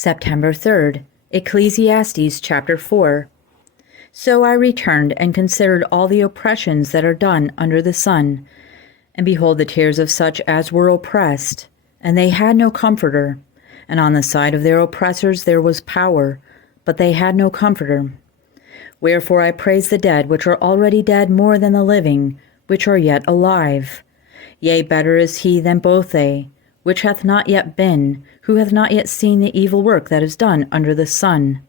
September 3rd, Ecclesiastes chapter 4. So I returned and considered all the oppressions that are done under the sun, and behold the tears of such as were oppressed, and they had no comforter. And on the side of their oppressors there was power, but they had no comforter. Wherefore I praise the dead which are already dead more than the living, which are yet alive. Yea, better is he than both they, which hath not yet been, who hath not yet seen the evil work that is done under the sun.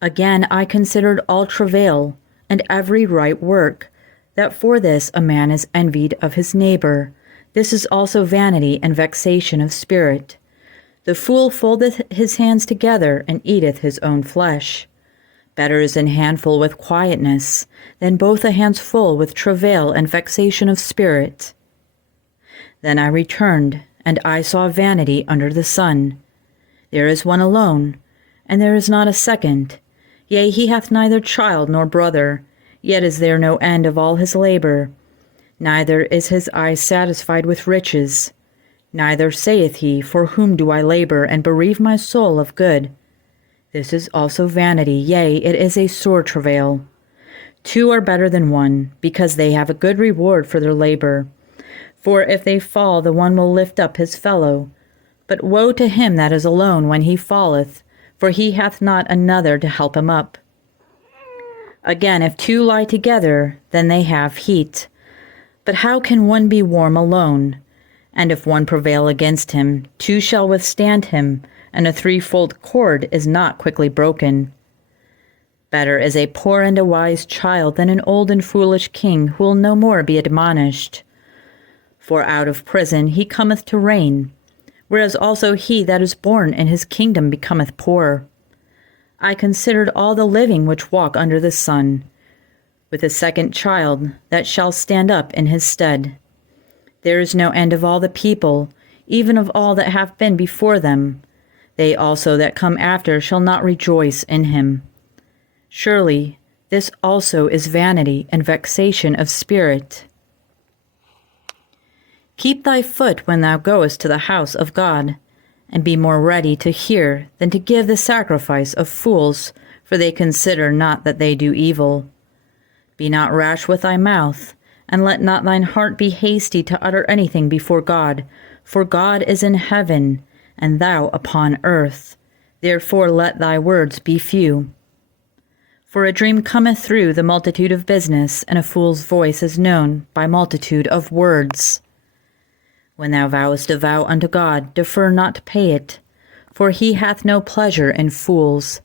Again I considered all travail, and every right work, that for this a man is envied of his neighbor. This is also vanity and vexation of spirit. The fool foldeth his hands together, and eateth his own flesh. Better is an handful with quietness, than both a hands full with travail and vexation of spirit. Then I returned, and I saw vanity under the sun. There is one alone, and there is not a second. Yea, he hath neither child nor brother, yet is there no end of all his labor. Neither is his eye satisfied with riches. Neither saith he, For whom do I labor, and bereave my soul of good? This is also vanity, yea, it is a sore travail. Two are better than one, because they have a good reward for their labor. For if they fall, the one will lift up his fellow. But woe to him that is alone when he falleth, for he hath not another to help him up. Again, if two lie together, then they have heat. But how can one be warm alone? And if one prevail against him, two shall withstand him, and a threefold cord is not quickly broken. Better is a poor and a wise child than an old and foolish king who will no more be admonished. For out of prison he cometh to reign, whereas also he that is born in his kingdom becometh poor. I considered all the living which walk under the sun, with a second child that shall stand up in his stead. There is no end of all the people, even of all that have been before them. They also that come after shall not rejoice in him. Surely this also is vanity and vexation of spirit. Keep thy foot when thou goest to the house of God, and be more ready to hear than to give the sacrifice of fools, for they consider not that they do evil. Be not rash with thy mouth, and let not thine heart be hasty to utter anything before God, for God is in heaven, and thou upon earth. Therefore let thy words be few. For a dream cometh through the multitude of business, and a fool's voice is known by multitude of words. When thou vowest a vow unto God, defer not to pay it, for he hath no pleasure in fools.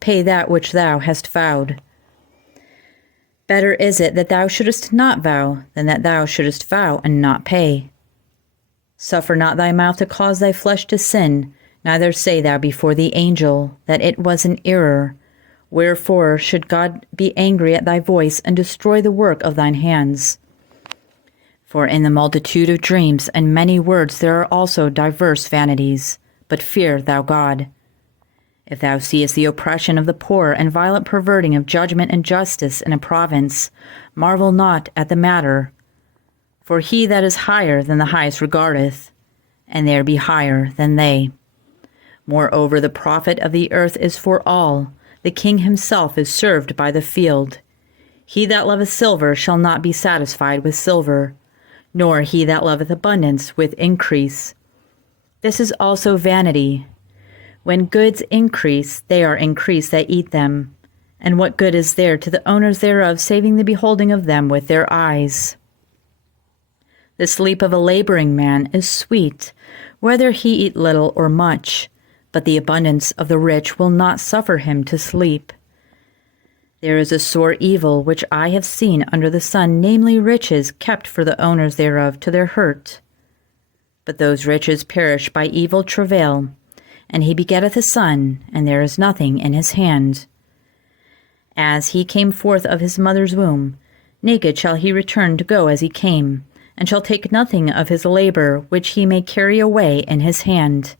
Pay that which thou hast vowed. Better is it that thou shouldest not vow, than that thou shouldest vow and not pay. Suffer not thy mouth to cause thy flesh to sin, neither say thou before the angel that it was an error. Wherefore should God be angry at thy voice, and destroy the work of thine hands? For in the multitude of dreams and many words there are also diverse vanities, but fear thou God. If thou seest the oppression of the poor and violent perverting of judgment and justice in a province, marvel not at the matter. For he that is higher than the highest regardeth, and there be higher than they. Moreover, the profit of the earth is for all. The king himself is served by the field. He that loveth silver shall not be satisfied with silver, nor he that loveth abundance with increase. This is also vanity. When goods increase, they are increased that eat them. And what good is there to the owners thereof, saving the beholding of them with their eyes? The sleep of a laboring man is sweet, whether he eat little or much, but the abundance of the rich will not suffer him to sleep. There is a sore evil which I have seen under the sun, namely riches kept for the owners thereof to their hurt. But those riches perish by evil travail, and he begetteth a son, and there is nothing in his hand. As he came forth of his mother's womb, naked shall he return to go as he came, and shall take nothing of his labor which he may carry away in his hand.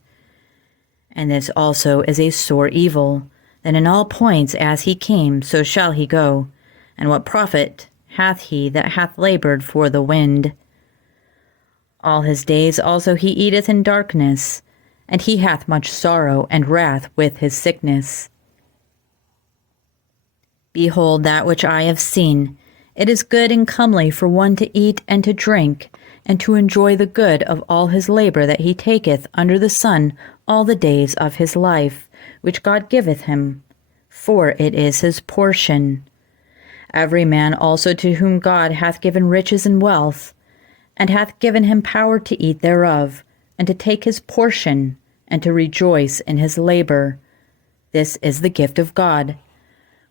And this also is a sore evil, that in all points as he came, so shall he go. And what profit hath he that hath labored for the wind? All his days also he eateth in darkness, and he hath much sorrow and wrath with his sickness. Behold that which I have seen. It is good and comely for one to eat and to drink, and to enjoy the good of all his labor that he taketh under the sun all the days of his life, which God giveth him, for it is his portion. Every man also to whom God hath given riches and wealth, and hath given him power to eat thereof, and to take his portion, and to rejoice in his labor. This is the gift of God.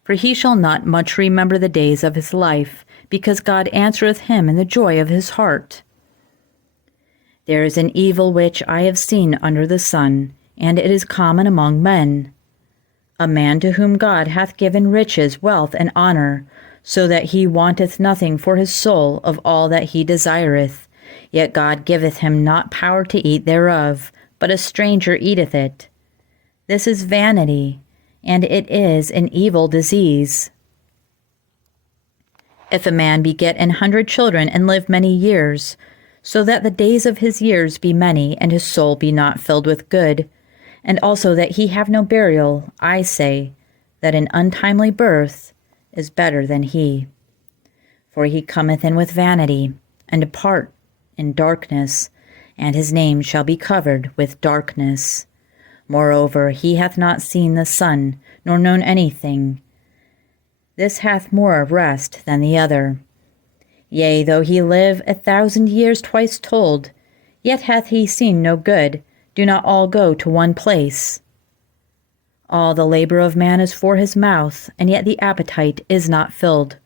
For he shall not much remember the days of his life, because God answereth him in the joy of his heart. There is an evil which I have seen under the sun, and it is common among men. A man to whom God hath given riches, wealth, and honor, so that he wanteth nothing for his soul of all that he desireth. Yet God giveth him not power to eat thereof, but a stranger eateth it. This is vanity, and it is an evil disease. If a man beget 100 children and live many years, so that the days of his years be many, and his soul be not filled with good, and also that he have no burial, I say that an untimely birth is better than he. For he cometh in with vanity, and depart in darkness, and his name shall be covered with darkness. Moreover, he hath not seen the sun, nor known anything. This hath more rest than the other. Yea, though he live 1,000 years twice told, yet hath he seen no good. Do not all go to one place. All the labor of man is for his mouth, and yet the appetite is not filled.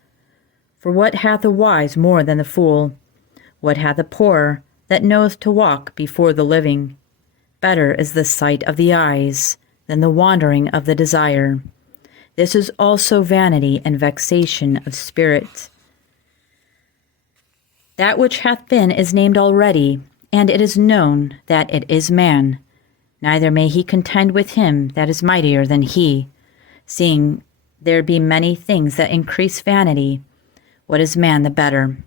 For what hath the wise more than the fool? What hath the poor that knoweth to walk before the living? Better is the sight of the eyes than the wandering of the desire. This is also vanity and vexation of spirit. That which hath been is named already, and it is known that it is man. Neither may he contend with him that is mightier than he, seeing there be many things that increase vanity. What is man the better?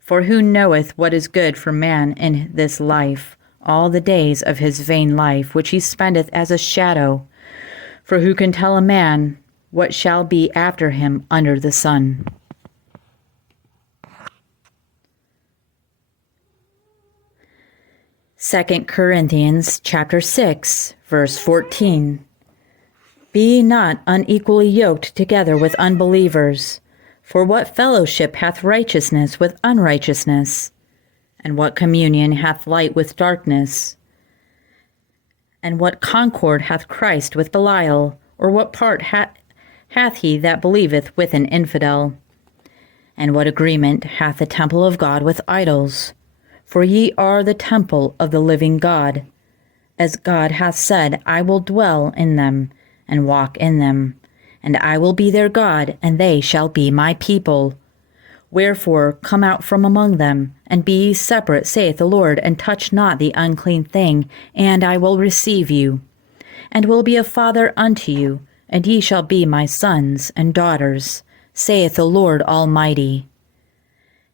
For who knoweth what is good for man in this life, all the days of his vain life, which he spendeth as a shadow? For who can tell a man what shall be after him under the sun? Second Corinthians chapter 6, verse 14. Be ye not unequally yoked together with unbelievers. For what fellowship hath righteousness with unrighteousness? And what communion hath light with darkness? And what concord hath Christ with Belial? Or what part hath he that believeth with an infidel? And what agreement hath the temple of God with idols? For ye are the temple of the living God. As God hath said, I will dwell in them, and walk in them, and I will be their God, and they shall be my people. Wherefore come out from among them, and be ye separate, saith the Lord, and touch not the unclean thing, and I will receive you, and will be a father unto you, and ye shall be my sons and daughters, saith the Lord Almighty.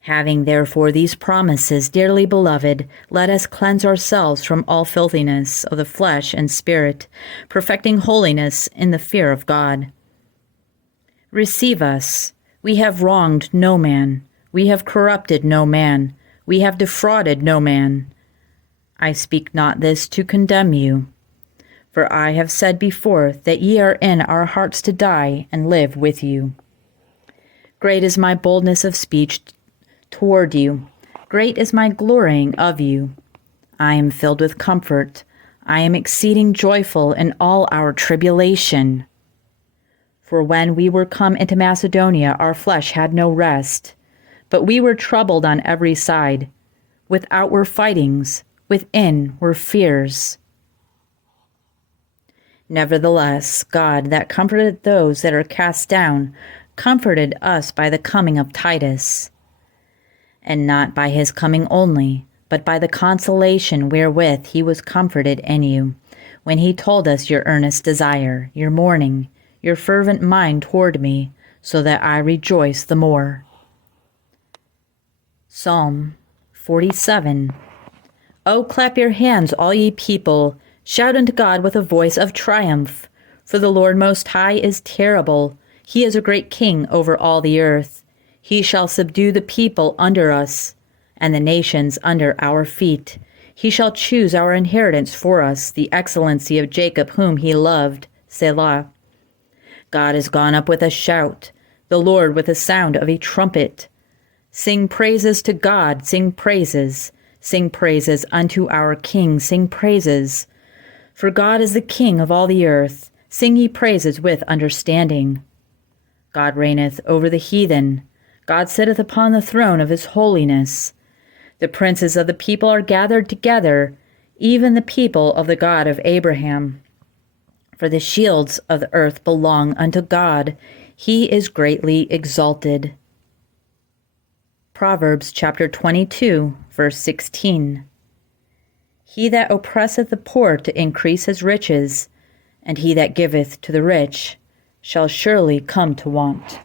Having therefore these promises, dearly beloved, let us cleanse ourselves from all filthiness of the flesh and spirit, perfecting holiness in the fear of God. Receive us. We have wronged no man. We have corrupted no man. We have defrauded no man. I speak not this to condemn you. For I have said before that ye are in our hearts to die and live with you. Great is my boldness of speech toward you. Great is my glorying of you. I am filled with comfort. I am exceeding joyful in all our tribulation. For when we were come into Macedonia, our flesh had no rest, but we were troubled on every side. Without were fightings, within were fears. Nevertheless, God, that comforted those that are cast down, comforted us by the coming of Titus, and not by his coming only, but by the consolation wherewith he was comforted in you, when he told us your earnest desire, your mourning, your fervent mind toward me, so that I rejoice the more. Psalm 47. O clap your hands, all ye people, Shout unto God with a voice of triumph. For the Lord Most High is terrible. He is a great king over all the earth. He shall subdue the people under us, and the nations under our feet. He shall choose our inheritance for us, the excellency of Jacob whom he loved. Selah. God is gone up with a shout, the Lord with the sound of a trumpet. Sing praises to God, sing praises. Sing praises unto our King, sing praises. For God is the King of all the earth. Sing ye praises with understanding. God reigneth over the heathen. God sitteth upon the throne of his holiness. The princes of the people are gathered together, even the people of the God of Abraham. For the shields of the earth belong unto God. He is greatly exalted. Proverbs chapter 22, verse 16. He that oppresseth the poor to increase his riches, and he that giveth to the rich, shall surely come to want.